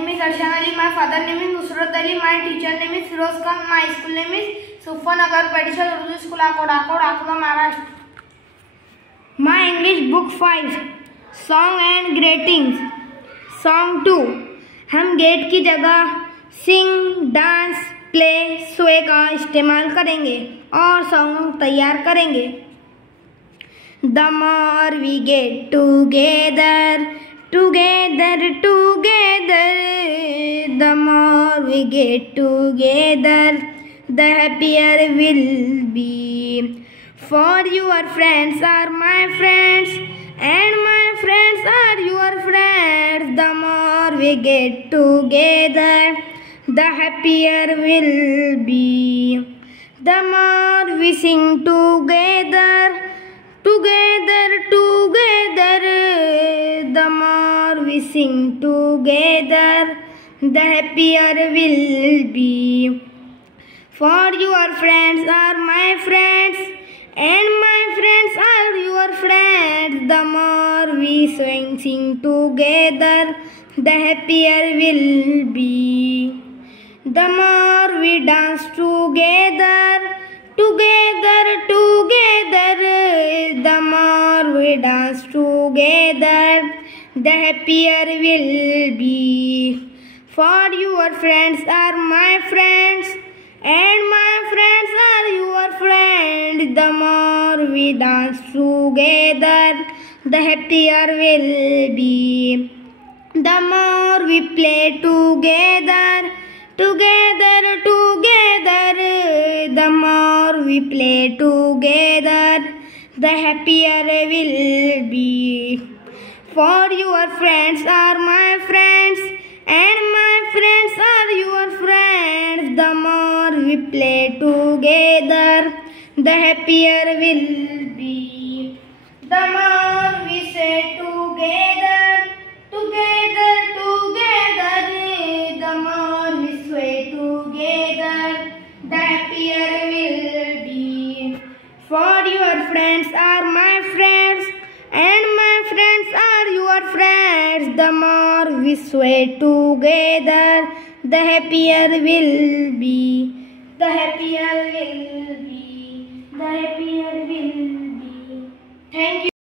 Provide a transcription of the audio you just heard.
name is Arshan Ali. My father name is Nusrat Ali. My teacher name is Firoz Khan. My school name is Suffa, nagar, parishad, urdu school, akot, akola, Maharashtra. My English book 5. Song and greetings. Song 2. हम gate की जगह सिंग, dance, play, स्वे का इस्तेमाल करेंगे और song तैयार करेंगे. The more we get together, together, together, the more we get together, the happier we'll be. For your friends are my friends, and my friends are your friends. The more we get together, the happier we'll be. The more we sing together, together, together, the more we sing together, the happier we'll be. For your friends are my friends, and my friends are your friends. The more we sing together, the happier we'll be. The more we dance together, together, together, the more we dance together, the happier we'll be. For your friends are my friends, and my friends are your friends. The more we dance together, the happier we'll be. The more we play together, together, together, the more we play together, the happier we'll be. For your friends are my friends, and my friends are your friends. The more we play together, the happier we'll be. The more we say together, together, together, the more we sway together, the happier we'll be. For your friends are my friends, and my friends are your friends. The more we sway together, the happier we'll be. The happier we'll be. The happier we'll be. Thank you.